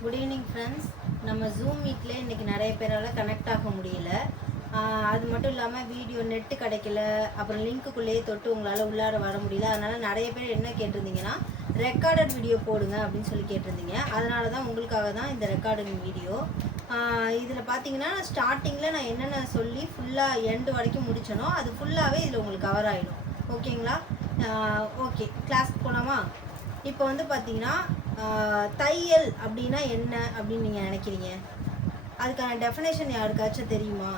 Good evening friends. நம்ம zoom மீட்டில் இன்றைக்கி நிறைய பேரால் கனெக்ட் ஆக முடியல. அது மட்டும் இல்லாமல் வீடியோ நெட்டு கிடைக்கல, அப்புறம் லிங்க்குள்ளேயே தொட்டு உங்களால் உள்ளார வர முடியல. அதனால் நிறைய பேர் என்ன கேட்டிருந்தீங்கன்னா ரெக்கார்டட் வீடியோ போடுங்க அப்படின்னு சொல்லி கேட்டிருந்தீங்க. அதனால தான் உங்களுக்காக தான் இந்த ரெக்கார்டிங் வீடியோ. இதில் பார்த்தீங்கன்னா ஸ்டார்டிங்கில் நான் என்னென்ன சொல்லி ஃபுல்லாக எண்டு வரைக்கும் முடிச்சனோ அது ஃபுல்லாகவே இதில் உங்களுக்கு கவர் ஆகிடும். ஓகேங்களா? ஓகே, கிளாஸ்க்கு போகலாமா? இப்போ வந்து பார்த்தீங்கன்னா தையல் அப்படின்னா என்ன அப்படின்னு நீங்கள் நினைக்கிறீங்க? அதுக்கான டெஃபினேஷன் யாருக்காச்சும் தெரியுமா?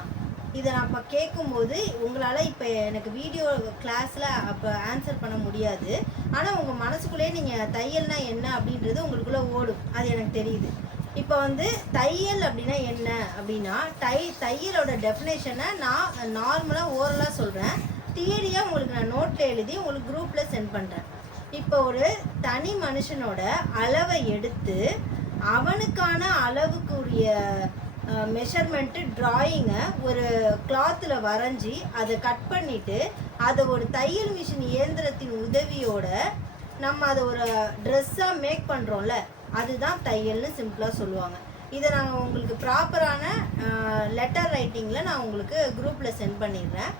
இதை நான் இப்போ கேட்கும்போது உங்களால் இப்போ எனக்கு வீடியோ கிளாஸில் அப்போ ஆன்சர் பண்ண முடியாது. ஆனால் உங்கள் மனசுக்குள்ளேயே நீங்கள் தையல்னா என்ன அப்படின்றது உங்களுக்குள்ளே ஓடும், அது எனக்கு தெரியுது. இப்போ வந்து தையல் அப்படின்னா என்ன அப்படின்னா தையலோட டெஃபினேஷனை நான் நார்மலாக ஓரலாக சொல்கிறேன். தியரியாக உங்களுக்கு நான் நோட்டில் எழுதி உங்களுக்கு குரூப்பில் சென்ட் பண்ணுறேன். இப்போ ஒரு தனி மனுஷனோட அளவை எடுத்து அவனுக்கான அளவுக்குரிய மெஷர்மெண்ட்டு டிராயிங்கை ஒரு கிளாத்தில் வரைஞ்சி அதை கட் பண்ணிவிட்டு அதை ஒரு தையல் மிஷின் இயந்திரத்தின் உதவியோட நம்ம அதை ஒரு ட்ரெஸ்ஸாக மேக் பண்ணுறோம்ல, அதுதான் தையல்னு சிம்பிளாக சொல்லுவாங்க. இதை நாங்கள் உங்களுக்கு ப்ராப்பரான லெட்டர் ரைட்டிங்கில் நான் உங்களுக்கு குரூப்பில் சென்ட் பண்ணிடுறேன்.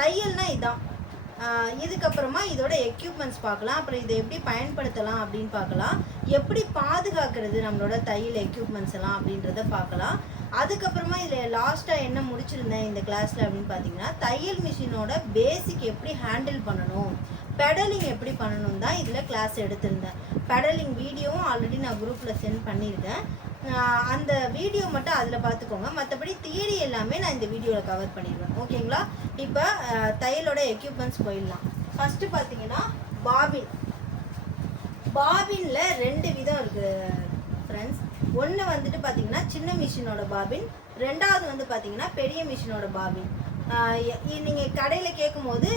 தையல்னா இதான். இதுக்கப்புறமா இதோட எக்யூப்மெண்ட்ஸ் பார்க்கலாம், அப்புறம் இதை எப்படி பயன்படுத்தலாம் அப்படின்னு பார்க்கலாம், எப்படி பாதுகாக்கிறது நம்மளோட தையல் எக்யூப்மெண்ட்ஸ் எல்லாம் அப்படின்றத பார்க்கலாம். அதுக்கப்புறமா இதில் லாஸ்ட்டாக என்ன முடிச்சிருந்தேன் இந்த கிளாஸில் அப்படின்னு பார்த்தீங்கன்னா தையல் மிஷினோட பேசிக் எப்படி ஹேண்டில் பண்ணணும், பெடலிங் எப்படி பண்ணணும் தான் இதில் கிளாஸ் எடுத்திருந்தேன். பெடலிங் வீடியோவும் ஆல்ரெடி நான் குரூப்பில் சென்ட் பண்ணியிருக்கேன். அந்த வீடியோ மட்டும் அதில் பார்த்துக்கோங்க. மற்றபடி தியரி எல்லாமே நான் இந்த வீடியோவில் கவர் பண்ணிடுவேன். ஓகேங்களா? இப்போ தையலோட எக்யூப்மெண்ட்ஸ் போயிடலாம். ஃபஸ்ட்டு பார்த்தீங்கன்னா பாபினில் 2 விதம் இருக்குது ஃப்ரெண்ட்ஸ். ஒன்று வந்துட்டு பார்த்தீங்கன்னா சின்ன மிஷினோட பாபின், ரெண்டாவது வந்து பார்த்தீங்கன்னா பெரிய மிஷினோட பாபின். நீங்கள் கடையில் கேட்கும்போது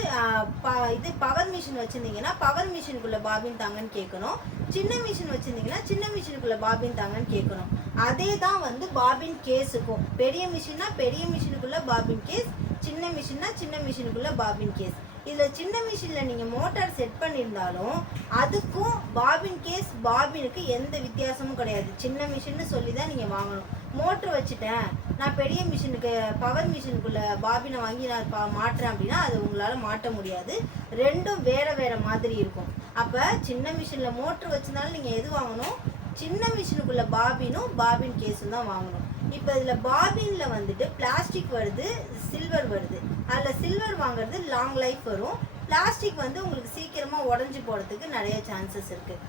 இது பவர் மிஷின் வச்சுருந்தீங்கன்னா பவர் மிஷினுக்குள்ளே பாபின் தாங்கன்னு கேட்கணும். சின்ன மிஷின் வச்சுருந்தீங்கன்னா சின்ன மிஷினுக்குள்ளே பாபின் தாங்கன்னு கேட்கணும். அதே தான் வந்து பாபின் கேஸுக்கும். பெரிய மிஷின்னா பெரிய மிஷினுக்குள்ளே பாபின் கேஸ், சின்ன மிஷின்னா சின்ன மிஷினுக்குள்ளே பாபின் கேஸ். இதில் சின்ன மிஷினில் நீங்கள் மோட்டார் செட் பண்ணியிருந்தாலும் அதுக்கும் பாபின் கேஸ் பாபினுக்கு எந்த வித்தியாசமும் கிடையாது. சின்ன மிஷின்னு சொல்லி தான் நீங்கள் வாங்கணும். மோட்ரு வச்சுட்டேன், நான் பெரிய மிஷினுக்கு பவர் மிஷினுக்குள்ளே பாபினை வாங்கி நான் மாட்டுறேன் அப்படின்னா அது உங்களால் மாட்ட முடியாது. ரெண்டும் வேறு வேறு மாதிரி இருக்கும். அப்போ சின்ன மிஷினில் மோட்ரு வச்சுனாலும் நீங்கள் எது வாங்கணும்? சின்ன மிஷினுக்குள்ளே பாபினும் பாபின் கேஸும் தான் வாங்கணும். இப்போ இதில் பாபினில் வந்துட்டு பிளாஸ்டிக் வருது, சில்வர் வருது. அதில் சில்வர் வாங்குறது லாங் லைஃப் வரும். பிளாஸ்டிக் வந்து உங்களுக்கு சீக்கிரமாக உடஞ்சி போகிறதுக்கு நிறைய சான்சஸ் இருக்குது.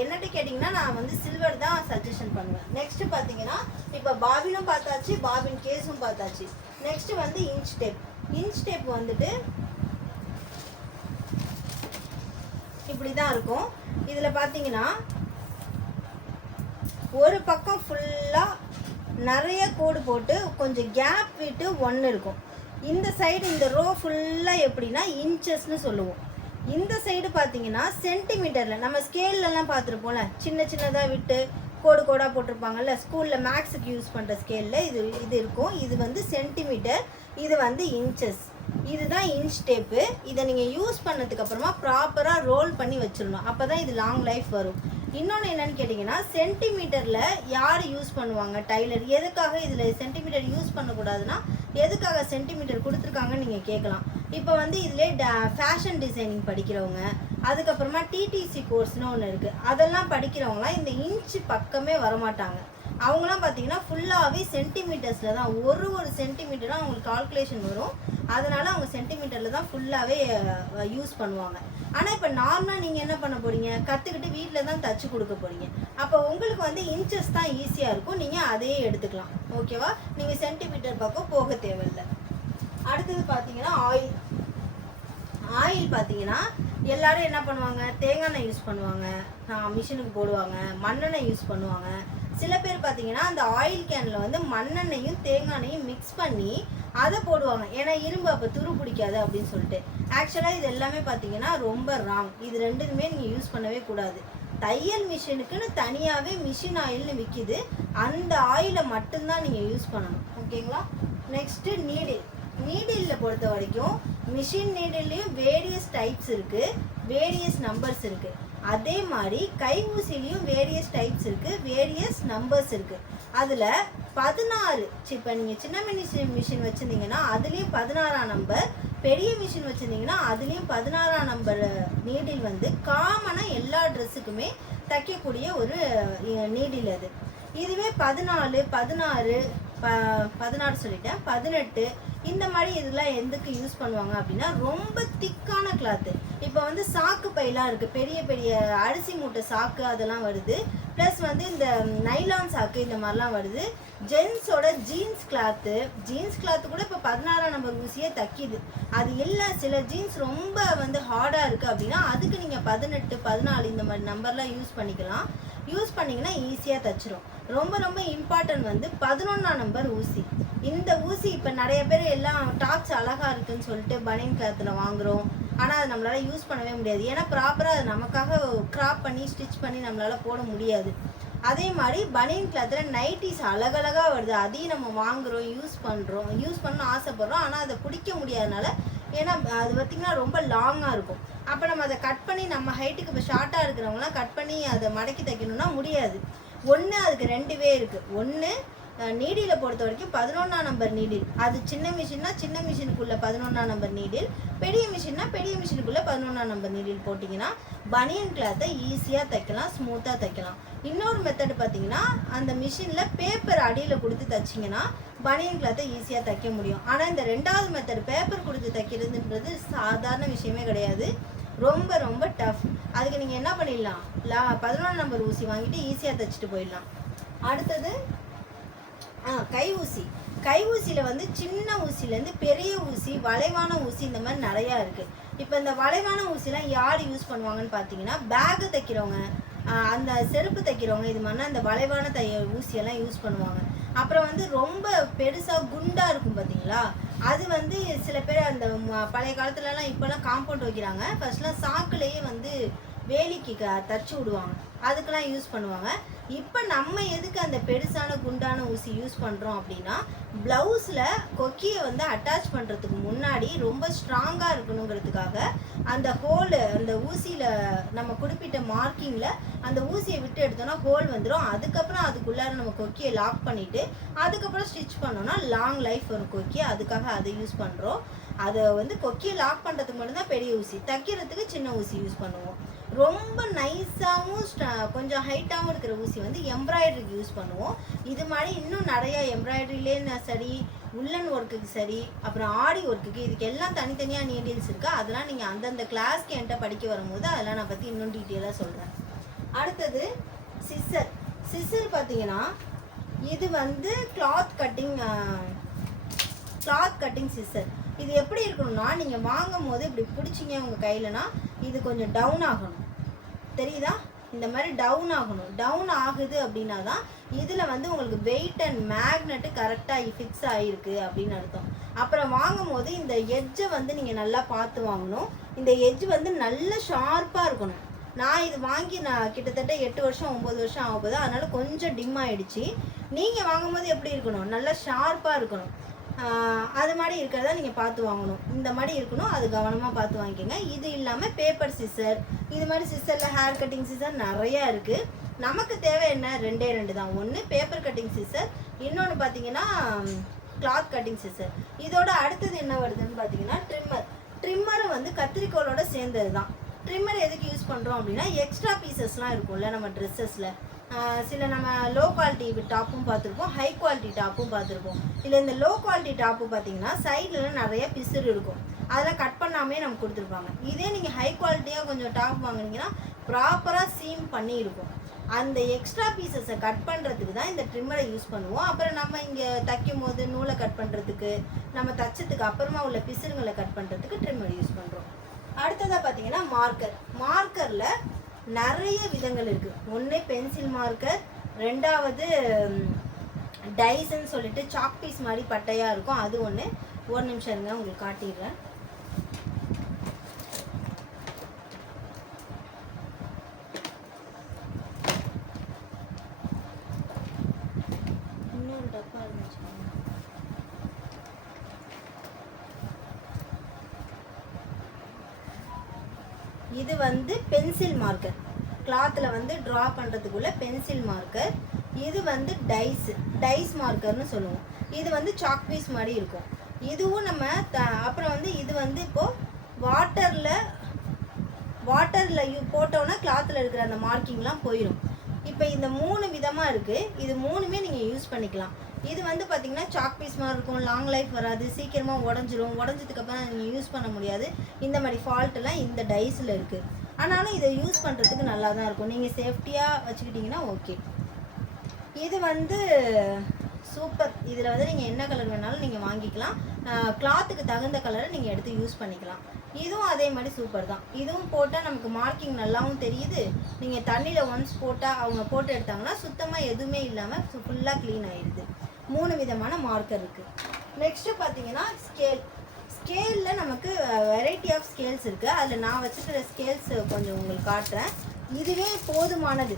என்னட்டு கேட்டிங்கன்னா நான் வந்து சில்வர் தான் சஜஷன் பண்ணுவேன். நெக்ஸ்ட்டு பார்த்தீங்கன்னா இப்போ பாபினும் பார்த்தாச்சு, பாபின் கேஸும் பார்த்தாச்சு. நெக்ஸ்ட்டு வந்து இன்ச் டேப். இன்ச் டேப் வந்துட்டு இப்படி தான் இருக்கும். இதில் பார்த்தீங்கன்னா ஒரு பக்கம் ஃபுல்லாக நிறைய கோடு போட்டு கொஞ்சம் கேப் விட்டு 1 இருக்கும். இந்த சைடு இந்த ரோ ஃபுல்லாக எப்படின்னா இன்ச்சஸ்ன்னு சொல்லுவோம். இந்த சைடு பார்த்தீங்கன்னா சென்டிமீட்டரில் நம்ம ஸ்கேல்லலாம் பார்த்துருப்போம்ல, சின்ன சின்னதாக விட்டு கோடு கோடாக போட்டிருப்பாங்கல்ல, ஸ்கூலில் மேக்ஸுக்கு யூஸ் பண்ணுற ஸ்கேலில் இது இருக்கும். இது வந்து சென்டிமீட்டர், இது வந்து இன்ச்சஸ். இதுதான் இன்ச் டேப்பு. இதை நீங்கள் யூஸ் பண்ணதுக்கப்புறமா ப்ராப்பராக ரோல் பண்ணி வச்சிடணும். அப்போ தான் இது லாங் லைஃப் வரும். இன்னொன்று என்னென்னு கேட்டிங்கன்னா சென்டிமீட்டரில் யார் யூஸ் பண்ணுவாங்க? டைலர். எதுக்காக இதில் சென்டிமீட்டர் யூஸ் பண்ணக்கூடாதுன்னா எதுக்காக சென்டிமீட்டர் கொடுத்துருக்காங்கன்னு நீங்கள் கேட்கலாம். இப்போ வந்து இதிலே ஃபேஷன் டிசைனிங் படிக்கிறவங்க, அதுக்கப்புறமா டிடிசி கோர்ஸ்னு ஒன்று இருக்குது, அதெல்லாம் படிக்கிறவங்களாம் இந்த இன்ச்சு பக்கமே வரமாட்டாங்க. அவங்களாம் பார்த்தீங்கன்னா ஃபுல்லாகவே சென்டிமீட்டர்ஸில் தான் ஒரு சென்டிமீட்டரும் அவங்களுக்கு கால்குலேஷன் வரும். அதனால் அவங்க சென்டிமீட்டரில் தான் ஃபுல்லாகவே யூஸ் பண்ணுவாங்க. ஆனால் இப்போ நார்மலாக நீங்கள் என்ன பண்ண போகிறீங்க? கற்றுக்கிட்டு வீட்டில் தான் தச்சு கொடுக்க போகிறீங்க. அப்போ உங்களுக்கு வந்து இன்ச்சஸ் தான் ஈஸியாக இருக்கும், நீங்கள் அதையே எடுத்துக்கலாம். ஓகேவா? நீங்கள் சென்டிமீட்டர் பக்கம் போக தேவையில்லை. அடுத்தது பார்த்தீங்கன்னா ஆயில் பார்த்தீங்கன்னா எல்லோரும் என்ன பண்ணுவாங்க? தேங்காய் எண்ணெய் யூஸ் பண்ணுவாங்க, மிஷினுக்கு போடுவாங்க, மண்ணெண்ணெய் யூஸ் பண்ணுவாங்க. சில பேர் பார்த்தீங்கன்னா அந்த ஆயில் கேனில் வந்து மண்ணெண்ணையும் தேங்காய் எண்ணெயும் மிக்ஸ் பண்ணி அதை போடுவாங்க. ஏன்னா இரும்பு அப்போ துரு பிடிக்காது அப்படின்னு சொல்லிட்டு. ஆக்சுவலாக இது எல்லாமே பார்த்தீங்கன்னா ரொம்ப ராங். இது ரெண்டுமே நீங்கள் யூஸ் பண்ணவே கூடாது. தையல் மிஷினுக்குன்னு தனியாகவே மிஷின் ஆயில்னு விற்கிது, அந்த ஆயிலை மட்டும்தான் நீங்கள் யூஸ் பண்ணணும். ஓகேங்களா? நெக்ஸ்ட்டு நீடிலில் பொறுத்த வரைக்கும் மிஷின் நீடில்லையும் வேரியஸ் டைப்ஸ் இருக்குது, வேரியஸ் நம்பர்ஸ் இருக்குது. அதே மாதிரி கை ஊசிலையும் வேரியஸ் டைப்ஸ் இருக்குது, வேரியஸ் நம்பர்ஸ் இருக்குது. அதில் 16 இப்போ நீங்கள் சின்ன மிஷின் வச்சுருந்தீங்கன்னா அதுலேயும் 16ஆம் நம்பர், பெரிய மிஷின் வச்சுருந்தீங்கன்னா அதுலேயும் 16ஆம் நம்பர் நீடில் வந்து காமனாக எல்லா ட்ரெஸ்ஸுக்குமே தைக்கக்கூடிய ஒரு நீடில் அது. இதுவே 14, 16, 16 சொல்லிட்டேன், 18 இந்த மாதிரி இதெல்லாம் எதுக்கு யூஸ் பண்ணுவாங்க அப்படின்னா ரொம்ப திக்கான கிளாத்து. இப்போ வந்து சாக்கு பையெல்லாம் இருக்குது, பெரிய பெரிய அரிசி மூட்டை சாக்கு அதெல்லாம் வருது, ப்ளஸ் வந்து இந்த நைலான் சாக்கு இந்த மாதிரிலாம் வருது. ஜென்ஸோட ஜீன்ஸ் கிளாத்து கூட இப்போ 16ஆம் நம்பர் ஊசியே தைக்கிது. அது இல்லை, சில ஜீன்ஸ் ரொம்ப வந்து ஹார்டாக இருக்குது அப்படின்னா அதுக்கு நீங்கள் 18, 14 இந்த மாதிரி நம்பர்லாம் யூஸ் பண்ணிக்கலாம். யூஸ் பண்ணிங்கன்னா ஈஸியாக தைச்சிரும். ரொம்ப ரொம்ப இம்பார்ட்டன்ட் வந்து 11ஆம் நம்பர் ஊசி. இந்த ஊசி இப்போ நிறைய பேர் எல்லாம் டாப்ஸ் அழகாக இருக்குதுன்னு சொல்லிட்டு பனியன் கிளாத்தில் வாங்குகிறோம், ஆனால் அது நம்மளால் யூஸ் பண்ணவே முடியாது. ஏன்னா ப்ராப்பராக அது நமக்காக க்ராப் பண்ணி ஸ்டிச் பண்ணி நம்மளால் போட முடியாது. அதே மாதிரி பனியன் கிளாத்தில் நைட்டிஸ் அழகழகாக வருது, அதையும் நம்ம வாங்குகிறோம், யூஸ் பண்ண ஆசைப்படுறோம், ஆனால் அதை பிடிக்க முடியாதனால, ஏன்னா அது பார்த்திங்கன்னா ரொம்ப லாங்காக இருக்கும். அப்போ நம்ம அதை கட் பண்ணி நம்ம ஹைட்டுக்கு இப்போ ஷார்ட்டாக இருக்கிறவங்களாம் கட் பண்ணி அதை மடக்கி தைக்கணும்னா முடியாது. ஒன்று அதுக்கு 2 வே இருக்குது. ஒன்று நீடியில் பொறுத்த வரைக்கும் 11ஆம் நம்பர் நீடில், அது சின்ன மிஷின்னா சின்ன மிஷினுக்குள்ளே 11ஆம் நம்பர் நீடில், பெரிய மிஷின்னா பெரிய மிஷினுக்குள்ளே 11ஆம் நம்பர் நீடில் போட்டிங்கன்னா பனியன் கிளாத்தை ஈஸியாக தைக்கலாம், ஸ்மூத்தாக தைக்கலாம். இன்னொரு மெத்தடு பார்த்தீங்கன்னா அந்த மிஷினில் பேப்பர் அடியில் கொடுத்து தைச்சிங்கன்னா பனியன் கிளாத்தை ஈஸியாக தைக்க முடியும். ஆனால் இந்த 2வது மெத்தடு பேப்பர் கொடுத்து தைக்கிறதுன்றது சாதாரண விஷயமே கிடையாது, ரொம்ப ரொம்ப டஃப். அதுக்கு நீங்கள் என்ன பண்ணிடலாம், 11ஆம் நம்பர் ஊசி வாங்கிட்டு ஈஸியாக தைச்சிட்டு போயிடலாம். அடுத்தது கை ஊசியில் வந்து சின்ன ஊசிலேருந்து பெரிய ஊசி, வளைவான ஊசி, இந்த மாதிரி நிறையா இருக்குது. இப்போ இந்த வளைவான ஊசிலாம் யார் யூஸ் பண்ணுவாங்கன்னு பார்த்தீங்கன்னா பேக்கு தைக்கிறவங்க, அந்த செருப்பு தைக்கிறவங்க, இது மாதிரினா இந்த வளைவான ஊசியெல்லாம் யூஸ் பண்ணுவாங்க. அப்புறம் வந்து ரொம்ப பெருசாக குண்டாக இருக்கும் பார்த்தீங்களா, அது வந்து சில பேர் அந்த பழைய காலத்துலலாம் இப்போலாம் காம்பவுண்ட் வைக்கிறாங்க, ஃபர்ஸ்ட்லாம் சாக்குலேயே வந்து வேலிக்கு தச்சு விடுவாங்க, அதுக்கெல்லாம் யூஸ் பண்ணுவாங்க. இப்போ நம்ம எதுக்கு அந்த பெருசான குண்டான ஊசி யூஸ் பண்ணுறோம் அப்படின்னா ப்ளவுஸில் கொக்கியை வந்து அட்டாச் பண்ணுறதுக்கு முன்னாடி ரொம்ப ஸ்ட்ராங்காக இருக்கணுங்கிறதுக்காக அந்த ஹோலு, அந்த ஊசியில் நம்ம குறிப்பிட்ட மார்க்கிங்கில் அந்த ஊசியை விட்டு எடுத்தோன்னா ஹோல் வந்துடும். அதுக்கப்புறம் அதுக்குள்ளார நம்ம கொக்கியை லாக் பண்ணிவிட்டு அதுக்கப்புறம் ஸ்டிச் பண்ணோன்னா லாங் லைஃப் வரும் கொக்கி, அதுக்காக அதை யூஸ் பண்ணுறோம். அதை வந்து கொக்கியை லாக் பண்ணுறதுக்கு மட்டும்தான் பெரிய ஊசி, தைக்கிறதுக்கு சின்ன ஊசி யூஸ் பண்ணுவோம். ரொம்ப நைஸாகவும் கொஞ்சம் ஹைட்டாகவும் இருக்கிற ஊசி வந்து எம்ப்ராய்டரிக்கு யூஸ் பண்ணுவோம். இது மாதிரி இன்னும் நிறையா எம்ப்ராய்டரிலே சரி, உள்ளன் ஒர்க்குக்கு சரி, அப்புறம் ஆரி ஒர்க்குக்கு, இதுக்கு எல்லாம் தனித்தனியாக நீடில்ஸ் இருக்குது. அதெல்லாம் நீங்கள் அந்தந்த கிளாஸ்க்கு என்கிட்ட படிக்க வரும்போது அதெல்லாம் நான் பற்றி இன்னும் டீட்டெயிலாக சொல்கிறேன். அடுத்தது சிசர் பார்த்தீங்கன்னா இது வந்து கிளாத் கட்டிங் சிசர். இது எப்படி இருக்கணும்னா நீங்கள் வாங்கும் போது இப்படி பிடிச்சிங்க உங்கள் கையிலனா இது கொஞ்சம் டவுன் ஆகணும், தெரியுதா, இந்த மாதிரி டவுன் ஆகணும். டவுன் ஆகுது அப்படின்னா தான் இதில் வந்து உங்களுக்கு வெயிட் அண்ட் மேக்னெட்டு கரெக்டாக ஃபிக்ஸ் ஆகிருக்கு அப்படின்னு அர்த்தம். அப்புறம் வாங்கும் போது இந்த எட்ஜை வந்து நீங்கள் நல்லா பார்த்து வாங்கணும். இந்த எட்ஜ் வந்து நல்ல ஷார்ப்பாக இருக்கணும். நான் இது வாங்கி கிட்டத்தட்ட 8 வருஷம் 9 வருஷம் ஆகுது, அதனால் கொஞ்சம் டிம் ஆகிடுச்சு. நீங்கள் வாங்கும்போது எப்படி இருக்கணும், நல்லா ஷார்ப்பாக இருக்கணும். அது மாதிரி இருக்கிறத நீங்கள் பார்த்து வாங்கணும். இந்த மாதிரி இருக்கணும், அது கவனமாக பார்த்து வாங்கிக்கோங்க. இது இல்லாமல் பேப்பர் சிசர், இது மாதிரி சிசரில் ஹேர் கட்டிங் சிசர் நிறையா இருக்குது. நமக்கு தேவை என்ன, 2 தான். ஒன்று பேப்பர் கட்டிங் சிசர், இன்னொன்று பார்த்தீங்கன்னா கிளாத் கட்டிங் சிசர். இதோட அடுத்தது என்ன வருதுன்னு பார்த்தீங்கன்னா ட்ரிம்மரும் வந்து கத்திரிக்கோளோட சேர்ந்தது தான். ட்ரிம்மர் எதுக்கு யூஸ் பண்ணுறோம் அப்படின்னா எக்ஸ்ட்ரா பீசஸ்லாம் இருக்கும்ல நம்ம ட்ரெஸ்ஸஸில், சில நம்ம லோ குவாலிட்டி டாப்பும் பார்த்துருப்போம், ஹை குவாலிட்டி டாப்பும் பார்த்துருப்போம். இல்லை இந்த லோ குவாலிட்டி டாப்பு பார்த்தீங்கன்னா சைட்லலாம் நிறைய பிசுறு இருக்கும், அதெல்லாம் கட் பண்ணாமே நமக்கு கொடுத்துருப்பாங்க. இதே நீங்கள் ஹை குவாலிட்டியாக கொஞ்சம் டாப் வாங்கினீங்கன்னா ப்ராப்பராக சீம் பண்ணி இருக்கும். அந்த எக்ஸ்ட்ரா பீசஸை கட் பண்ணுறதுக்கு தான் இந்த ட்ரிம்மரை யூஸ் பண்ணுவோம். அப்புறம் நம்ம இங்கே தைக்கும் போது நூலை கட் பண்ணுறதுக்கு, நம்ம தைச்சதுக்கு அப்புறமா உள்ள பிசுறுங்களை கட் பண்ணுறதுக்கு ட்ரிம்மர் யூஸ் பண்ணுறோம். அடுத்ததாக பார்த்தீங்கன்னா மார்க்கரில் நிறைய விதங்கள் இருக்குது. ஒன்று பென்சில் மார்க்கர், 2வது டைஸ்ன்னு சொல்லிட்டு சாக் பீஸ் மாதிரி பட்டையாக இருக்கும், அது ஒன்று. ஒரு நிமிஷம் இருங்க, உங்களுக்கு காட்டிடுறேன். இன்னொரு டப்பா இருந்துச்சு. இது வந்து பென்சில் மார்க்கர். கிளாத்தில் வந்து ட்ரா பண்ணுறதுக்குள்ள பென்சில் மார்க்கர். இது வந்து டைஸ் மார்க்கர்னு சொல்லுவோம். இது வந்து சாக் பீஸ் மாதிரி இருக்கும். இதுவும் நம்ம அப்புறம் வந்து இது வந்து இப்போது வாட்டரில் போட்டோன்னா கிளாத்தில் இருக்கிற அந்த மார்க்கிங்லாம் போயிடும். இப்போ இந்த 3 விதமாக இருக்குது. இது 3மே நீங்கள் யூஸ் பண்ணிக்கலாம். இது வந்து பார்த்திங்கன்னா சாக் பீஸ் மாதிரி இருக்கும், லாங் லைஃப் வராது, சீக்கிரமாக உடஞ்சிரும். உடஞ்சதுக்கப்புறம் நீங்கள் யூஸ் பண்ண முடியாது. இந்த மாதிரி ஃபால்ட்டெல்லாம் இந்த டைஸில் இருக்குது. ஆனாலும் இதை யூஸ் பண்ணுறதுக்கு நல்லா தான் இருக்கும். நீங்கள் சேஃப்டியாக வச்சுக்கிட்டிங்கன்னா ஓகே. இது வந்து சூப்பர். இதில் வந்து நீங்கள் என்ன கலர் வேணாலும் நீங்கள் வாங்கிக்கலாம். கிளாத்துக்கு தகுந்த கலரை நீங்கள் எடுத்து யூஸ் பண்ணிக்கலாம். இதுவும் அதே மாதிரி சூப்பர் தான். இதுவும் போட்டால் நமக்கு மார்க்கிங் நல்லாவும் தெரியுது. நீங்கள் தண்ணியில் ஒன்ஸ் போட்டால் அவங்க போட்டு எடுத்தாங்கன்னா சுத்தமாக எதுவுமே இல்லாமல் ஃபுல்லாக க்ளீன் ஆகிடுது. 3 விதமான மார்க்கர் இருக்குது. நெக்ஸ்ட்டு பார்த்தீங்கன்னா ஸ்கேலில் நமக்கு வெரைட்டி ஆஃப் ஸ்கேல்ஸ் இருக்குது. அதில் நான் வச்சுக்கிற ஸ்கேல்ஸ் கொஞ்சம் உங்களுக்கு காட்டுறேன். இதுவே போதுமானது.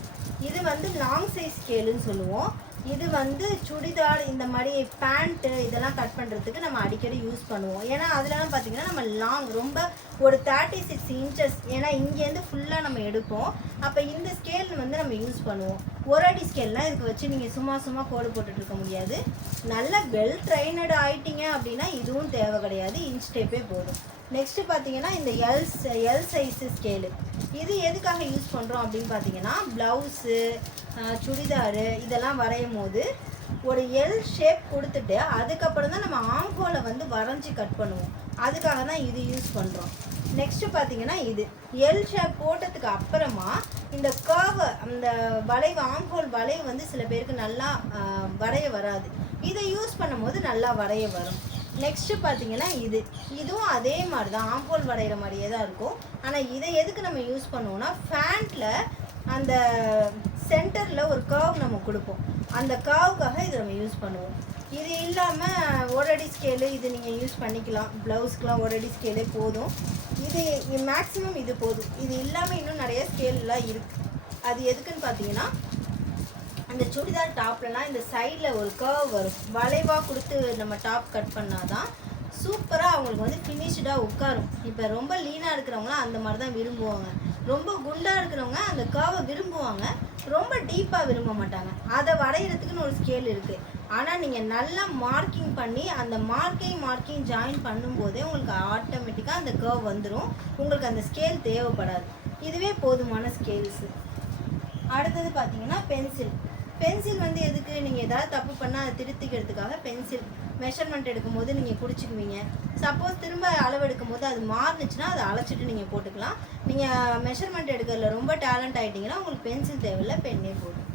இது வந்து லாங் சைஸ் ஸ்கேலுன்னு சொல்லுவோம். இது வந்து சுடிதார், இந்த மாதிரி பேண்ட்டு இதெல்லாம் கட் பண்ணுறதுக்கு நம்ம அடிக்கடி யூஸ் பண்ணுவோம். ஏன்னா அதிலலாம் பார்த்திங்கன்னா நம்ம ரொம்ப ஒரு 36 இன்ச்சஸ், ஏன்னா இங்கேருந்து ஃபுல்லாக நம்ம எடுப்போம். அப்போ இந்த ஸ்கேல் வந்து நம்ம யூஸ் பண்ணுவோம். 1 அடி ஸ்கேல்லாம் இதுக்கு வச்சு நீங்கள் சும்மா கோடு போட்டுட்ருக்க முடியாது. நல்ல வெல் ட்ரைனடு ஆகிட்டிங்க அப்படின்னா இதுவும் தேவை கிடையாது, இன்ச் டேப்பே போதும். நெக்ஸ்ட்டு பார்த்தீங்கன்னா இந்த எல் சைஸு ஸ்கேலு. இது எதுக்காக யூஸ் பண்ணுறோம் அப்படின்னு பார்த்தீங்கன்னா ப்ளவுஸு, சுடிதாரு இதெல்லாம் வரையும் போது ஒரு எல் ஷேப் கொடுத்துட்டு அதுக்கப்புறம் தான் நம்ம ஆம்ஹோலை வந்து வரைஞ்சி கட் பண்ணுவோம். அதுக்காக தான் இது யூஸ் பண்ணுறோம். நெக்ஸ்ட்டு பார்த்தீங்கன்னா இது எல் ஷேப் போட்டதுக்கு அப்புறமா இந்த கர்வ், அந்த வளைவு, ஆம்ஹோல் வளைவு வந்து சில பேருக்கு நல்லா வரைய வராது. இதை யூஸ் பண்ணும்போது நல்லா வரைய வரும். நெக்ஸ்ட்டு பார்த்தீங்கன்னா இதுவும் அதே மாதிரி தான், ஆம்ஹோல் வரைகிற மாதிரியே தான் இருக்கும். ஆனால் இதை எதுக்கு நம்ம யூஸ் பண்ணுவோம்னா ஃபேண்ட்டில் அந்த சென்டரில் ஒரு கர்வ் நம்ம கொடுப்போம். அந்த கர்வுக்காக இதை நம்ம யூஸ் பண்ணுவோம். இது இல்லாமல் 1 அடி ஸ்கேலு இது நீங்கள் யூஸ் பண்ணிக்கலாம். ப்ளவுஸ்க்கெலாம் 1 அடி ஸ்கேலே போதும். இது மேக்ஸிமம் இது போதும். இது இல்லாமல் இன்னும் நிறைய ஸ்கேல்லாம் இருக்குது. அது எதுக்குன்னு பார்த்தீங்கன்னா அந்த சுடிதார் டாப்லலாம் இந்த சைடில் ஒரு கர்வ் வரும், வளைவாக கொடுத்து நம்ம டாப் கட் பண்ணால் தான் சூப்பராக அவங்களுக்கு வந்து ஃபினிஷ்டாக உட்காரும். இப்போ ரொம்ப லீனாக இருக்கிறவங்களாம் அந்த மாதிரி தான் விரும்புவாங்க. ரொம்ப குண்டாக இருக்கிறவங்க அந்த கர்வை விரும்புவாங்க, ரொம்ப டீப்பாக விரும்ப மாட்டாங்க. அதை வரைகிறதுக்குன்னு ஒரு ஸ்கேல் இருக்குது. ஆனால் நீங்கள் நல்லா மார்க்கிங் பண்ணி அந்த மார்க்கிங் ஜாயின் பண்ணும்போதே உங்களுக்கு ஆட்டோமேட்டிக்காக அந்த கர்வ் வந்துடும். உங்களுக்கு அந்த ஸ்கேல் தேவைப்படாது. இதுவே போதுமான ஸ்கேல்ஸு. அடுத்தது பார்த்தீங்கன்னா பென்சில் வந்து எதுக்கு, நீங்கள் எதாவது தப்பு பண்ணால் அதை திருத்திக்கிறதுக்காக பென்சில் மெஷர்மெண்ட் எடுக்கும்போது நீங்கள் பிடிச்சிக்குவீங்க. சப்போஸ் திரும்ப அளவு எடுக்கும்போது அது மாறுனுச்சுன்னா அதை அழைச்சிட்டு நீங்கள் போட்டுக்கலாம். நீங்கள் மெஷர்மெண்ட் எடுக்கிறதுல ரொம்ப டேலண்ட் ஆகிட்டிங்கன்னா உங்களுக்கு பென்சில் தேவையில்லை, பென்னே போதும்.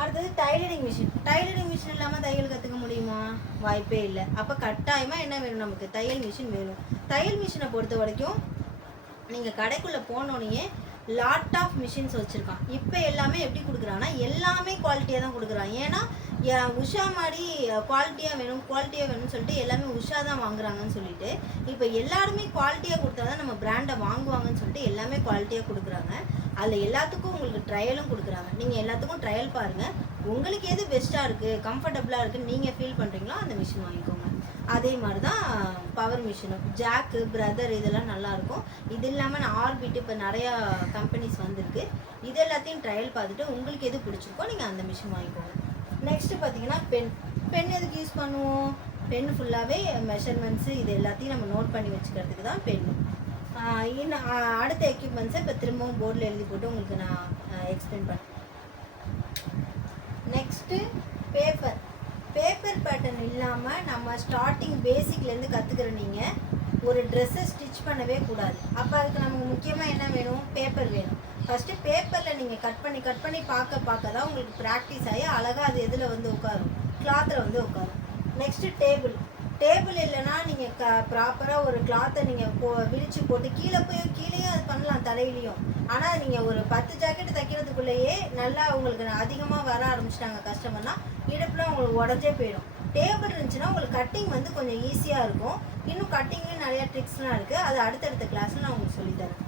அடுத்தது டைலரிங் மிஷின் இல்லாமல் தையல் கற்றுக்க முடியுமா? வாய்ப்பே இல்லை. அப்போ கட்டாயமாக என்ன வேணும், நமக்கு தையல் மிஷின் வேணும். தையல் மிஷினை பொறுத்த வரைக்கும் நீங்கள் கடைக்குள்ளே போனோன்னே லாட் ஆஃப் மிஷின்ஸ் வச்சுருக்கான். இப்போ எல்லாமே எப்படி கொடுக்குறாங்கன்னா எல்லாமே குவாலிட்டியாக தான் கொடுக்குறான். ஏன்னா உஷா மாதிரி குவாலிட்டியாக வேணும்னு சொல்லிட்டு எல்லாமே உஷா தான் வாங்குறாங்கன்னு சொல்லிட்டு இப்போ எல்லாருமே குவாலிட்டியாக கொடுத்தா தான் நம்ம பிராண்டை வாங்குவாங்கன்னு சொல்லிட்டு எல்லாமே குவாலிட்டியாக கொடுக்குறாங்க. அதில் எல்லாத்துக்கும் உங்களுக்கு ட்ரையலும் கொடுக்குறாங்க. நீங்கள் எல்லாத்துக்கும் ட்ரையல் பாருங்கள். உங்களுக்கு எது பெஸ்ட்டாக இருக்குது, கம்ஃபர்டபுளாக இருக்குதுன்னு நீங்கள் ஃபீல் பண்ணுறீங்களோ அந்த மிஷின் வாங்கிக்கோங்க. அதே மாதிரி தான் பவர் மிஷினும், ஜாக்கு, பிரதர் இதெல்லாம் நல்லாயிருக்கும். இது இல்லாமல் நான் ஆர்பிட் இப்போ நிறையா கம்பெனிஸ் வந்திருக்கு. இது எல்லாத்தையும் ட்ரையல் பார்த்துட்டு உங்களுக்கு எது பிடிச்சிருக்கோ நீங்கள் அந்த மிஷின் வாங்கிக்கோங்க. நெக்ஸ்ட்டு பார்த்தீங்கன்னா பென் எதுக்கு யூஸ் பண்ணுவோம்? பென் ஃபுல்லாகவே மெஷர்மெண்ட்ஸு இது எல்லாத்தையும் நம்ம நோட் பண்ணி வச்சுக்கிறதுக்கு தான் பென்னு. இன்னும் அடுத்த எக்யூப்மெண்ட்ஸை இப்போ திரும்பவும் போர்டில் எழுதி போட்டு உங்களுக்கு நான் எக்ஸ்பிளைன் பண்ணேன். நெக்ஸ்ட்டு பேப்பர் பேட்டர்ன் இல்லாமல் நம்ம ஸ்டார்டிங் பேசிக்லேருந்து கற்றுக்கிற நீங்கள் ஒரு ட்ரெஸ்ஸை ஸ்டிச் பண்ணவே கூடாது. அப்போ அதுக்கு நமக்கு முக்கியமாக என்ன வேணும்? பேப்பர் வேணும். ஃபஸ்ட்டு பேப்பரில் நீங்கள் கட் பண்ணி பார்க்க தான் உங்களுக்கு ப்ராக்டிஸ் ஆகி அழகாக அது எதில் வந்து உட்காரும், கிளாத்தில் வந்து உட்காரும். நெக்ஸ்ட்டு டேபிள் இல்லைன்னா நீங்கள் ப்ராப்பராக ஒரு கிளாத்தை நீங்கள் விரித்து போட்டு கீழேயும் அது பண்ணலாம், தலையிலையும். ஆனால் நீங்கள் ஒரு 10 ஜாக்கெட்டு தைக்கிறதுக்குள்ளேயே நல்லா உங்களுக்கு அதிகமாக வர ஆரம்பிச்சிட்டாங்க கஸ்டமர்னால் இடுப்பில் உங்களுக்கு உடஞ்சே போயிடும். டேபிள் இருந்துச்சுன்னா உங்களுக்கு கட்டிங் வந்து கொஞ்சம் ஈஸியாக இருக்கும். இன்னும் கட்டிங்லேயும் நிறையா ட்ரிக்ஸ்லாம் இருக்குது. அது அடுத்தடுத்த கிளாஸில் நான் உங்களுக்கு சொல்லித்தரேன்.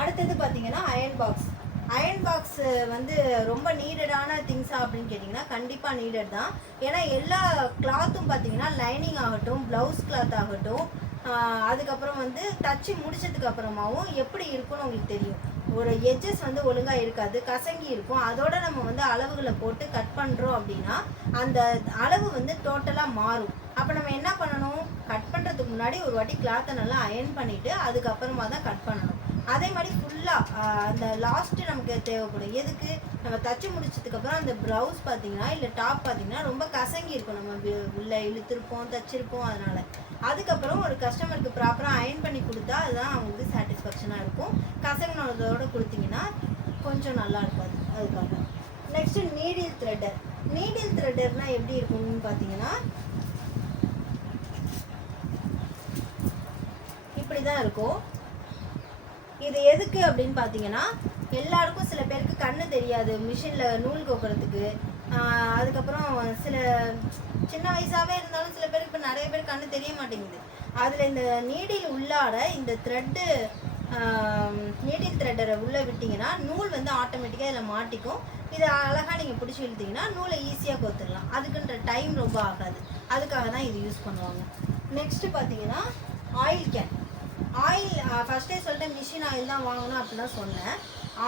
அடுத்தது பார்த்தீங்கன்னா அயன் பாக்ஸ் வந்து ரொம்ப நீடடான திங்ஸா அப்படின்னு கேட்டிங்கன்னா கண்டிப்பாக நீடட் தான். ஏன்னா எல்லா கிளாத்தும் பார்த்தீங்கன்னா லைனிங் ஆகட்டும், ப்ளவுஸ் கிளாத் ஆகட்டும், அதுக்கப்புறம் வந்து தச்சு முடிச்சதுக்கு அப்புறமாவும் எப்படி இருக்குன்னு உங்களுக்கு தெரியும். ஒரு எட்ஜஸ் வந்து ஒழுங்காக இருக்காது, கசங்கி இருக்கும். அதோட நம்ம வந்து அளவுகளை போட்டு கட் பண்ணுறோம் அப்படின்னா அந்த அளவு வந்து டோட்டலாக மாறும். அப்போ நம்ம என்ன பண்ணணும், கட் பண்ணுறதுக்கு முன்னாடி ஒரு வாட்டி கிளாத்தை நல்லா அயர்ன் பண்ணிவிட்டு அதுக்கப்புறமா தான் கட் பண்ணணும். அதே மாதிரி ஃபுல்லாக அந்த லாஸ்ட்டு நமக்கு தேவைப்படும். எதுக்கு, நம்ம தச்சு முடிச்சதுக்கப்புறம் அந்த ப்ளவுஸ் பார்த்திங்கன்னா இல்லை டாப் பார்த்திங்கன்னா ரொம்ப கசங்கி இருக்கும், நம்ம உள்ளே இழுத்துருப்போம் தச்சிருப்போம். அதனால் அதுக்கப்புறம் ஒரு கஸ்டமருக்கு ப்ராப்பராக அயர்ன் பண்ணி கொடுத்தா அதுதான் அவங்களுக்கு சாட்டிஸ்ஃபேக்ஷனாக இருக்கும். கசங்கினதோடு கொடுத்தீங்கன்னா கொஞ்சம் நல்லா இருக்காது. அதுக்காக நெக்ஸ்ட்டு நீடில் த்ரெட்டர். நீடில் த்ரெட்டர்னால் எப்படி இருக்கும்னு பார்த்தீங்கன்னா இப்படி தான் இருக்கும். இது எதுக்கு அப்படின்னு பார்த்தீங்கன்னா எல்லாருக்கும் சில பேருக்கு கண்ணு தெரியாது மிஷினில் நூல் கோக்கிறதுக்கு. அதுக்கப்புறம் சில சின்ன வயசாகவே இருந்தாலும் சில பேருக்கு இப்போ நிறைய பேர் கண்ணு தெரிய மாட்டேங்குது. அதில் இந்த நீடில் உள்ளாட இந்த த்ரெட்டு நீடில் த்ரெட்டரை உள்ளே விட்டிங்கன்னா நூல் வந்து ஆட்டோமேட்டிக்காக இதில் மாட்டிக்கும். இதை அழகாக நீங்கள் பிடிச்சி இழுத்திங்கன்னா நூலை ஈஸியாக கோத்துடலாம். அதுக்குன்ற டைம் ரொம்ப ஆகாது. அதுக்காக தான் இது யூஸ் பண்ணுவாங்க. நெக்ஸ்ட்டு பார்த்தீங்கன்னா ஆயில் கேன். ஆயில் ஃபஸ்ட்டே சொல்லிட்டு மிஷின் ஆயில் தான் வாங்கணும் அப்படின்னு தான் சொன்னேன்.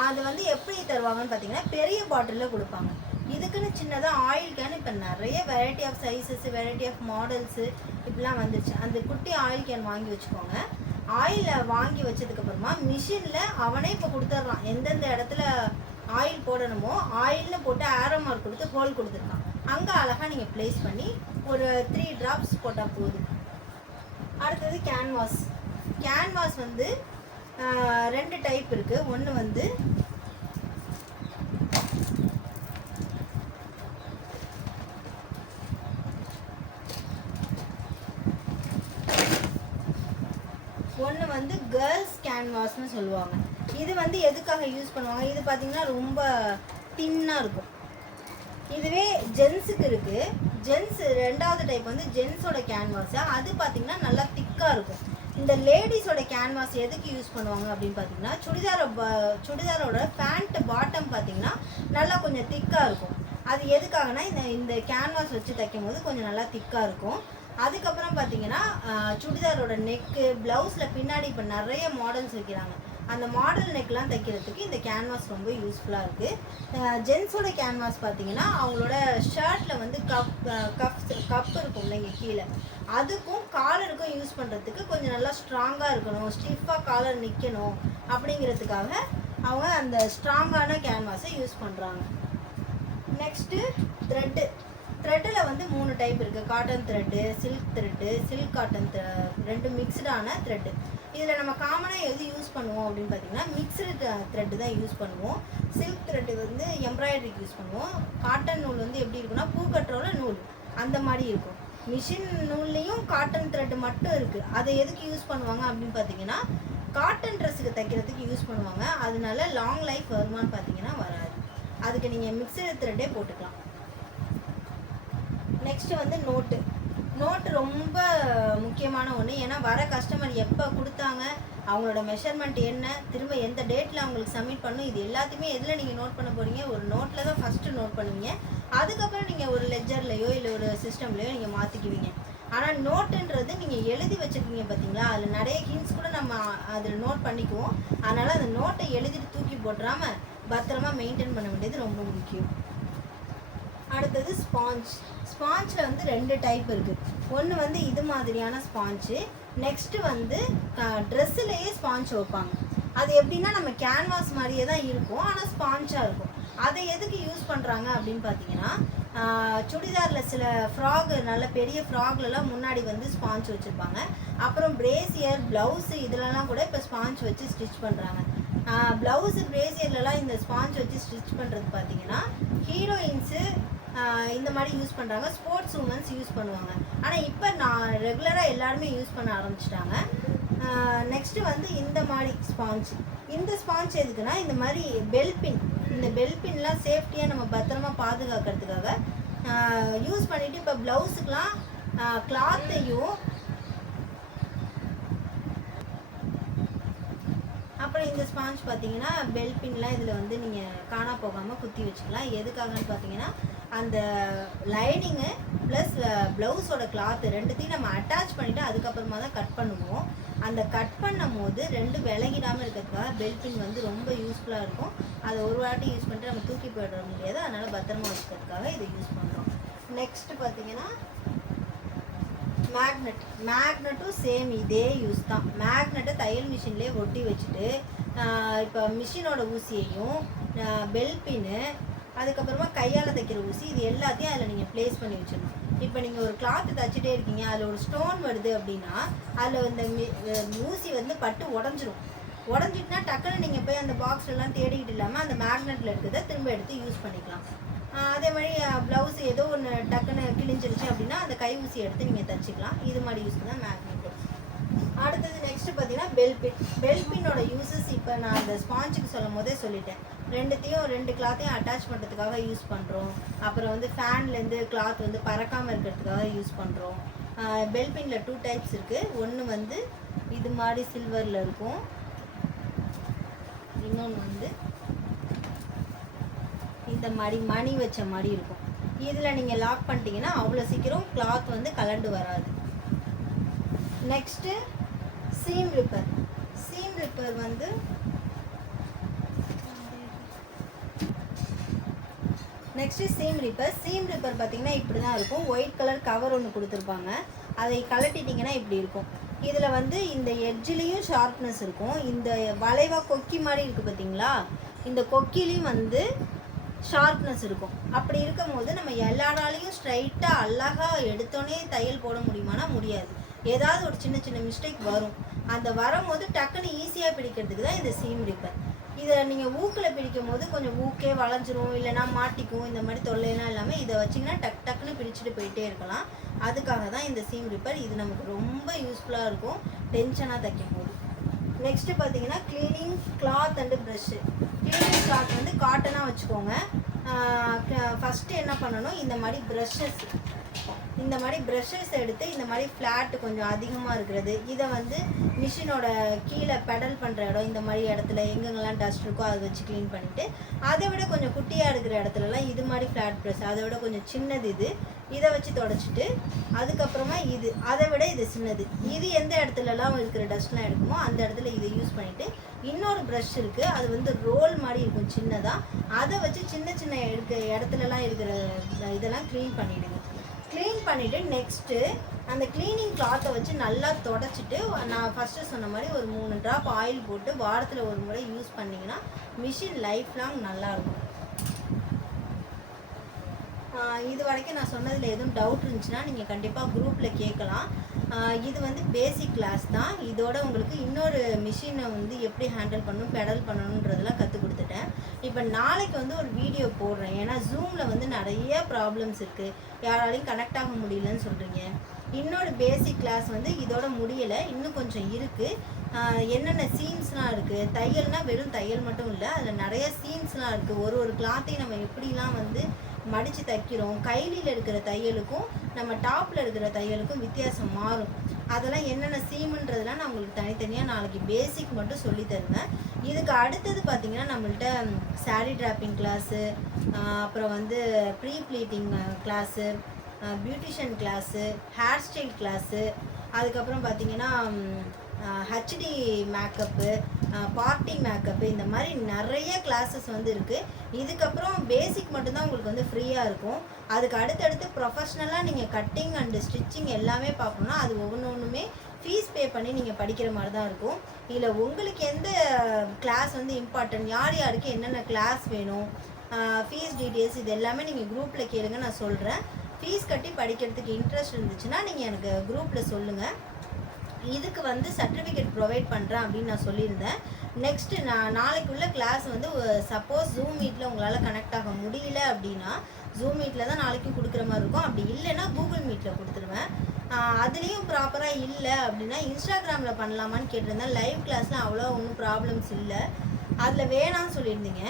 அது வந்து எப்படி தருவாங்கன்னு பார்த்தீங்கன்னா பெரிய பாட்டிலில் கொடுப்பாங்க. இதுக்குன்னு சின்னதாக ஆயில் கேன் இப்போ நிறைய variety of sizes, variety of models இப்படிலாம் வந்துடுச்சு. அந்த குட்டி ஆயில் கேன் வாங்கி வச்சுக்கோங்க. ஆயிலை வாங்கி வச்சதுக்கப்புறமா மிஷினில் அவனே இப்போ கொடுத்துட்றான். எந்தெந்த இடத்துல ஆயில் போடணுமோ ஆயில்னு போட்டு ஆரோ மார்க் கொடுத்து ஹோல் கொடுத்துருக்கான். அங்கே அழகாக நீங்கள் ப்ளேஸ் பண்ணி ஒரு 3 ட்ராப்ஸ் போட்டால் போதும். அடுத்தது கேன்வாஸ். கேன்வாஸ் வந்து 2 டைப் இருக்குது. ஒன்று வந்து கேர்ள்ஸ் கேன்வாஸ்னு சொல்லுவாங்க. இது வந்து எதுக்காக யூஸ் பண்ணுவாங்க, இது பார்த்திங்கன்னா ரொம்ப தின்னாக இருக்கும். இதுவே ஜென்ஸுக்கு இருக்குது. ஜென்ஸ் 2வது டைப் வந்து ஜென்ஸோட கேன்வாஸு. அது பார்த்திங்கன்னா நல்லா திக்காக இருக்கும். இந்த லேடிஸோட கேன்வாஸ் எதுக்கு யூஸ் பண்ணுவாங்க அப்படின்னு பார்த்தீங்கன்னா சுடிதாரோட பேண்ட் பாட்டம் பார்த்திங்கன்னா நல்லா கொஞ்சம் திக்காக இருக்கும். அது எதுக்காகனா இந்த கேன்வாஸ் வச்சு தைக்கும் போது கொஞ்சம் நல்லா திக்காக இருக்கும். அதுக்கப்புறம் பார்த்தீங்கன்னா சுடிதாரோட நெக்கு, ப்ளவுஸில் பின்னாடி இப்போ நிறைய மாடல்ஸ் வைக்கிறாங்க. அந்த மாடல் நெக்லாம் தைக்கிறதுக்கு இந்த கேன்வாஸ் ரொம்ப யூஸ்ஃபுல்லாக இருக்குது. ஜென்ஸோட கேன்வாஸ் பார்த்தீங்கன்னா அவங்களோட ஷர்ட்டில் வந்து கப் இருக்கும் இல்லைங்க கீழே, அதுக்கும் காலருக்கும் யூஸ் பண்ணுறதுக்கு கொஞ்சம் நல்லா ஸ்ட்ராங்காக இருக்கணும், ஸ்டிஃபாக காலர் நிற்கணும் அப்படிங்கிறதுக்காக அவங்க அந்த ஸ்ட்ராங்கான கேன்வாஸை யூஸ் பண்ணுறாங்க. நெக்ஸ்ட்டு த்ரெட்டில் வந்து 3 டைப் இருக்குது. Cotton thread, silk thread, silk cotton 2 மிக்ஸ்டான த்ரெட்டு. இதில் நம்ம காமனாக எது யூஸ் பண்ணுவோம் அப்படின்னு பார்த்தீங்கன்னா மிக்ஸ்டு த்ரெட்டு தான் யூஸ் பண்ணுவோம். சில்க் த்ரெட்டு வந்து எம்ப்ராய்டரிக்கு யூஸ் பண்ணுவோம். காட்டன் நூல் வந்து எப்படி இருக்குன்னா பூக்கட்டுறோட நூல் அந்த மாதிரி இருக்கும். மிஷின் நூல்லையும் காட்டன் த்ரெட்டு மட்டும் இருக்குது. அதை எதுக்கு யூஸ் பண்ணுவாங்க அப்படின்னு பார்த்தீங்கன்னா காட்டன் ட்ரெஸ்ஸுக்கு தைக்கிறதுக்கு யூஸ் பண்ணுவாங்க. அதனால லாங் லைஃப் வருமானு பார்த்தீங்கன்னா வராது. அதுக்கு நீங்கள் மிக்சடு த்ரெட்டே போட்டுக்கலாம். நெக்ஸ்ட்டு வந்து நோட்டு ரொம்ப முக்கியமான ஒன்று. ஏன்னா வர கஸ்டமர் எப்போ கொடுத்தாங்க, அவங்களோட மெஷர்மெண்ட் என்ன, திரும்ப எந்த டேட்டில் அவங்களுக்கு சப்மிட் பண்ணணும், இது எல்லாத்தையுமே எதில் நீங்கள் நோட் பண்ண போகிறீங்க, ஒரு நோட்டில் தான் ஃபஸ்ட்டு நோட் பண்ணுவீங்க. அதுக்கப்புறம் நீங்கள் ஒரு லெஜர்லையோ இல்லை ஒரு சிஸ்டம்லையோ நீங்கள் மாற்றிக்குவீங்க. ஆனால் நோட்டுன்றது நீங்கள் எழுதி வச்சுருக்கீங்க பார்த்தீங்களா, அதில் நிறைய ஹிண்ட்ஸ் கூட நம்ம அதில் நோட் பண்ணிக்குவோம். அதனால் அந்த நோட்டை எழுதிட்டு தூக்கி போட்டுறாமல் பத்திரமா மெயின்டைன் பண்ண வேண்டியது ரொம்ப முக்கியம். அடுத்தது ஸ்பாஞ்சில் வந்து 2 டைப் இருக்குது. ஒன்று வந்து இது மாதிரியான ஸ்பாஞ்சு. நெக்ஸ்ட்டு வந்து ட்ரெஸ்ஸுலேயே ஸ்பாஞ்ச் வைப்பாங்க. அது எப்படின்னா நம்ம கேன்வாஸ் மாதிரியே தான் இருக்கும், ஆனால் ஸ்பாஞ்சாக இருக்கும். அதை எதுக்கு யூஸ் பண்ணுறாங்க அப்படின்னு பார்த்தீங்கன்னா சுடிதாரில் சில ஃப்ராக், நல்ல பெரிய ஃப்ராக்லலாம் முன்னாடி வந்து ஸ்பாஞ்ச் வச்சுருப்பாங்க. அப்புறம் பிரேசியர், ப்ளவுஸு இதிலலாம் கூட இப்போ ஸ்பாஞ்ச் வச்சு ஸ்டிச் பண்ணுறாங்க. ப்ளவுஸு பிரேசியர்லலாம் இந்த ஸ்பாஞ்ச் வச்சு ஸ்டிச் பண்ணுறது பார்த்தீங்கன்னா ஹீரோயின்ஸு இந்த மாதிரி யூஸ் பண்ணுறாங்க, ஸ்போர்ட்ஸ் உமன்ஸ் யூஸ் பண்ணுவாங்க. ஆனால் இப்போ நான் ரெகுலராக எல்லாருமே யூஸ் பண்ண ஆரம்பிச்சிட்டாங்க. நெக்ஸ்ட்டு வந்து இந்த மாதிரி ஸ்பாஞ்சு. இந்த ஸ்பாஞ்ச் எதுக்குன்னா இந்த மாதிரி இந்த பெல்பின்லாம் சேஃப்டியாக நம்ம பத்திரமா பாதுகாக்கிறதுக்காக யூஸ் பண்ணிவிட்டு இப்போ ப்ளவுஸுக்கெலாம் கிளாத்தையும் அப்புறம் அப்புறம் இந்த ஸ்பாஞ்ச் பார்த்தீங்கன்னா பெல் பின்லாம் இதில் வந்து நீங்கள் காணா போகாமல் குத்தி வச்சுக்கலாம். எதுக்காகன்னு பார்த்தீங்கன்னா அந்த லைனிங்கு ப்ளஸ் ப்ளவுஸோட கிளாத்து ரெண்டுத்தையும் நம்ம அட்டாச் பண்ணிவிட்டு அதுக்கப்புறமா தான் கட் பண்ணுவோம். அந்த கட் பண்ணும் போது ரெண்டு விலகிடாமல் இருக்கிறதுக்காக பெல் பின் வந்து ரொம்ப யூஸ்ஃபுல்லாக இருக்கும். அதை ஒரு வாட்டி யூஸ் பண்ணிட்டு நம்ம தூக்கி போயிட முடியாது, அதனால் பத்திரமா வச்சுக்கிறதுக்காக இதை யூஸ் பண்ணுறோம். நெக்ஸ்ட்டு பார்த்தீங்கன்னா மேக்னெட்டும் சேம் இதே யூஸ் தான். மேக்னெட்டை தையல் மிஷின்லேயே ஒட்டி வச்சுட்டு இப்போ மிஷினோட ஊசியையும் பெல் பின்னு அதுக்கப்புறமா கையால் தைக்கிற ஊசி இது எல்லாத்தையும் அதில் நீங்கள் ப்ளேஸ் பண்ணி வச்சிடணும். இப்போ நீங்கள் ஒரு கிளாத்து தைச்சிட்டே இருக்கீங்க, அதில் ஒரு ஸ்டோன் வருது அப்படின்னா அதில் இந்த ஊசி வந்து பட்டு உடஞ்சிட்டுனா டக்குன்னு நீங்கள் போய் அந்த பாக்ஸ்லாம் தேடிக்கிட்டு இல்லாமல் அந்த மேக்னெட்டில் இருக்கிறத திரும்ப எடுத்து யூஸ் பண்ணிக்கலாம். அதே மாதிரி ப்ளவுஸ் ஏதோ ஒன்று டக்குன்னு கிழிஞ்சிருச்சு அப்படின்னா அந்த கை ஊசி எடுத்து நீங்கள் தைச்சிக்கலாம். இது மாதிரி யூஸ் தான் மேக்னெட்டு. அடுத்தது நெக்ஸ்ட்டு பார்த்தீங்கன்னா பெல் பின்னோட யூஸஸ் இப்போ நான் அந்த ஸ்பாஞ்சுக்கு சொல்லும் போதே சொல்லிட்டேன். ரெண்டு கிளாத்தையும் அட்டாச் பண்ணுறதுக்காக யூஸ் பண்ணுறோம். அப்புறம் வந்து ஃபேன்லேருந்து கிளாத் வந்து பறக்காமல் இருக்கிறதுக்காக யூஸ் பண்ணுறோம். பெல் பின்னில் 2 டைப்ஸ் இருக்குது. ஒன்று வந்து இது மாதிரி சில்வரில் இருக்கும், இன்னொன்று வந்து இந்த மாதிரி மணி வச்ச மாதிரி இருக்கும். இதில் நீங்கள் லாக் பண்ணிட்டீங்கன்னா அவ்வளோ சீக்கிரம் கிளாத் வந்து கலண்டு வராது. நெக்ஸ்ட்டு சீம் ரிப்பர் வந்து சீம் ரிப்பர் பார்த்தீங்கன்னா இப்படி தான் இருக்கும். ஒயிட் கலர் கவர் ஒன்று கொடுத்துருப்பாங்க, அதை கலட்டிட்டிங்கன்னா இப்படி இருக்கும். இதில் வந்து இந்த எட்ஜிலையும் ஷார்ப்னஸ் இருக்கும். இந்த வளைவாக கொக்கி மாதிரி இருக்குது பார்த்தீங்களா, இந்த கொக்கிலையும் வந்து ஷார்ப்னஸ் இருக்கும். அப்படி இருக்கும் போது நம்ம எல்லாராலையும் ஸ்ட்ரைட்டாக அழகாக எடுத்தோன்னே தையல் போட முடியுமானா முடியாது. ஏதாவது ஒரு சின்ன மிஸ்டேக் வரும். அந்த வரும்போது டக்குன்னு ஈஸியாக பிடிக்கிறதுக்கு தான் இந்த சீம் ரிப்பர். இதை நீங்கள் ஊக்கில் பிடிக்கும் போது கொஞ்சம் ஊக்கே வளைஞ்சிரும், இல்லைனா மாட்டிக்கும், இந்த மாதிரி தொல்லையெல்லாம் இல்லாமல் இதை வச்சிங்கன்னா டக்குன்னு பிடிச்சிட்டு போயிட்டே இருக்கலாம். அதுக்காக தான் இந்த சீம் ரிப்பர். இது நமக்கு ரொம்ப யூஸ்ஃபுல்லாக இருக்கும் டென்ஷனாக தைக்கும் போது. நெக்ஸ்ட்டு பார்த்தீங்கன்னா cleaning cloth and brush. Cleaning cloth வந்து காட்டனாக வச்சுக்கோங்க. ஃபஸ்ட்டு என்ன பண்ணணும், இந்த மாதிரி ப்ரஷஸ் எடுத்து இந்த மாதிரி ஃப்ளாட்டு கொஞ்சம் அதிகமாக இருக்கிறது இதை வந்து மிஷினோட கீழே பெடல் பண்ணுற இடம் இந்த மாதிரி இடத்துல எங்கெங்கெல்லாம் டஸ்ட் இருக்கோ அதை வச்சு க்ளீன் பண்ணிவிட்டு, அதை விட கொஞ்சம் குட்டியாக இருக்கிற இடத்துலலாம் இது மாதிரி ஃப்ளாட் ப்ரஷ், அதை விட கொஞ்சம் சின்னது இதை வச்சு தொடச்சிட்டு, அதுக்கப்புறமா அதை விட இது சின்னது, இது எந்த இடத்துலலாம் இருக்கிற டஸ்ட்லாம் எடுக்குமோ அந்த இடத்துல இதை யூஸ் பண்ணிவிட்டு, இன்னொரு ப்ரஷ் இருக்குது, அது வந்து ரோல் மாதிரி இருக்கும் சின்னதாக, அதை வச்சு சின்ன இடத்துலலாம் இருக்கிற இதெல்லாம் க்ளீன் பண்ணிவிடுங்க. க்ளீன் பண்ணிவிட்டு நெக்ஸ்ட்டு அந்த க்ளீனிங் கிளாத்தை வச்சு நல்லா தொடச்சிட்டு, நான் ஃபஸ்ட்டு சொன்ன மாதிரி ஒரு 3 ட்ராப் ஆயில் போட்டு வாரத்தில் ஒரு முறை யூஸ் பண்ணிங்கன்னா மிஷின் லைஃப் லாங் நல்லாயிருக்கும். இது வரைக்கும் நான் சொன்னதில் எதுவும் டவுட் இருந்துச்சுன்னா நீங்கள் கண்டிப்பாக குரூப்பில் கேட்கலாம். இது வந்து பேசிக் கிளாஸ் தான். இதோட உங்களுக்கு இன்னொரு மிஷினை வந்து எப்படி ஹேண்டில் பண்ணணும், பெடல் பண்ணணுன்றதெல்லாம் கற்றுக் கொடுத்துட்டேன். இப்போ நாளைக்கு வந்து ஒரு வீடியோ போடுறேன். ஏன்னா ஜூமில் வந்து நிறைய ப்ராப்ளம்ஸ் இருக்குது, யாராலையும் கனெக்ட் ஆக முடியலன்னு சொல்கிறீங்க. இன்னொரு பேசிக் கிளாஸ் வந்து இதோட முடியலை, இன்னும் கொஞ்சம் இருக்குது. என்னென்ன சீன்ஸ்லாம் இருக்குது, தையல்னால் வெறும் தையல் மட்டும் இல்லை, அதில் நிறைய சீன்ஸ்லாம் இருக்குது. ஒரு கிளாத்தையும் நம்ம எப்படிலாம் வந்து மடித்து தைக்கிறோம், கைலியில் இருக்கிற தையலுக்கும் நம்ம டாப்பில் இருக்கிற தையலுக்கும் வித்தியாசம் மாறும். அதெல்லாம் என்னென்ன சீமுன்றதெல்லாம் நான் உங்களுக்கு தனித்தனியாக நாளைக்கு பேசிக் மட்டும் சொல்லி தருவேன். இதுக்கு அடுத்தது பார்த்திங்கன்னா நம்மள்கிட்ட சாரீ ட்ராப்பிங் கிளாஸு, அப்புறம் வந்து pre pleating class, beautician class, hair style class, அதுக்கப்புறம் பார்த்திங்கன்னா ஹெச்டி மேக்கப்பு, பார்ட்டி மேக்கப்பு, இந்த மாதிரி நிறைய கிளாஸஸ் வந்து இருக்குது. இதுக்கப்புறம் பேசிக் மட்டும்தான் உங்களுக்கு வந்து ஃப்ரீயாக இருக்கும். அதுக்கு அடுத்தடுத்து ப்ரொஃபஷ்னலாக நீங்கள் கட்டிங் அண்டு ஸ்டிச்சிங் எல்லாமே பார்க்கணுன்னா அது ஒவ்வொன்றுமே ஃபீஸ் பே பண்ணி நீங்கள் படிக்கிற மாதிரி தான் இருக்கும். இதில் உங்களுக்கு எந்த கிளாஸ் வந்து இம்பார்ட்டன்ட், யாருக்கு என்னென்ன கிளாஸ் வேணும், ஃபீஸ் டீட்டெயில்ஸ் இது எல்லாமே நீங்கள் குரூப்பில் கேளுங்க, நான் சொல்கிறேன். ஃபீஸ் கட்டி படிக்கிறதுக்கு இன்ட்ரெஸ்ட் இருந்துச்சுன்னா நீங்கள் எனக்கு குரூப்பில் சொல்லுங்கள். இதுக்கு வந்து சர்டிஃபிகேட் ப்ரொவைட் பண்ணுறேன் அப்படின்னு நான் சொல்லியிருந்தேன். நெக்ஸ்ட்டு நாளைக்குள்ள கிளாஸ் வந்து சப்போஸ் ஜூம் மீட்டில் உங்களால் கனெக்ட் ஆக முடியல அப்படின்னா ஜூம் மீட்டில் தான் நாளைக்கும் கொடுக்குற மாதிரி இருக்கும். அப்படி இல்லைன்னா கூகுள் மீட்டில் கொடுத்துருவேன். அதுலேயும் ப்ராப்பராக இல்லை அப்படின்னா இன்ஸ்டாகிராமில் பண்ணலாமான்னு கேட்டிருந்தேன். லைவ் கிளாஸ்லாம் அவ்வளோ ஒன்றும் ப்ராப்ளம்ஸ் இல்லை, அதில் வேணான்னு சொல்லியிருந்தீங்க.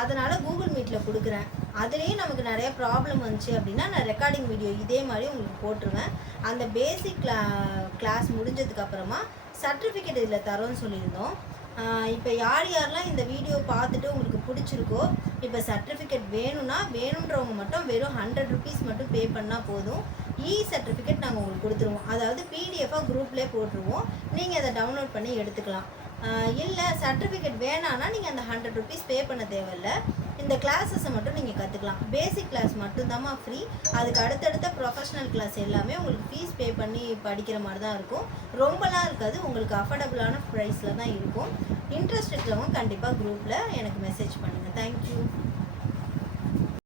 அதனால் கூகுள் மீட்டில் கொடுக்குறேன். அதுலேயும் நமக்கு நிறைய ப்ராப்ளம் வந்துச்சு அப்படின்னா நான் ரெக்கார்டிங் வீடியோ இதே மாதிரி உங்களுக்கு போட்டுருவேன். அந்த பேசிக் கிளாஸ் முடிஞ்சதுக்கப்புறமா சர்டிஃபிகேட் இதில் தரோன்னு சொல்லியிருந்தோம். இப்போ யார் யாரெல்லாம் இந்த வீடியோ பார்த்துட்டு உங்களுக்கு பிடிச்சிருக்கோ, இப்போ சர்டிஃபிகேட் வேணுன்றவங்க மட்டும் வெறும் 100 ருபீஸ் மட்டும் பே பண்ணால் போதும். சர்டிஃபிகேட் நாங்கள் உங்களுக்கு கொடுத்துருவோம். அதாவது பிடிஎஃபாக குரூப்லேயே போட்டுருவோம். நீங்கள் அதை டவுன்லோட் பண்ணி எடுத்துக்கலாம். இல்லை சர்டிஃபிகேட் வேணான்னா நீங்கள் அந்த 100 ருபீஸ் பே பண்ண தேவையில்ல. இந்த கிளாஸஸை மட்டும் நீங்கள் கற்றுக்கலாம். பேசிக் கிளாஸ் மட்டும்தாம்மா ஃப்ரீ. அதுக்கு அடுத்தடுத்த ப்ரொஃபஷனல் கிளாஸ் எல்லாமே உங்களுக்கு ஃபீஸ் பே பண்ணி படிக்கிற மாதிரி தான் இருக்கும். ரொம்பலாம் இருக்காது. உங்களுக்கு அஃபோர்டபுளான ப்ரைஸில் தான் இருக்கும். இன்ட்ரெஸ்ட் இருக்கிறவங்க கண்டிப்பாக குரூப்பில் எனக்கு மெசேஜ் பண்ணுங்கள். தேங்க்யூ.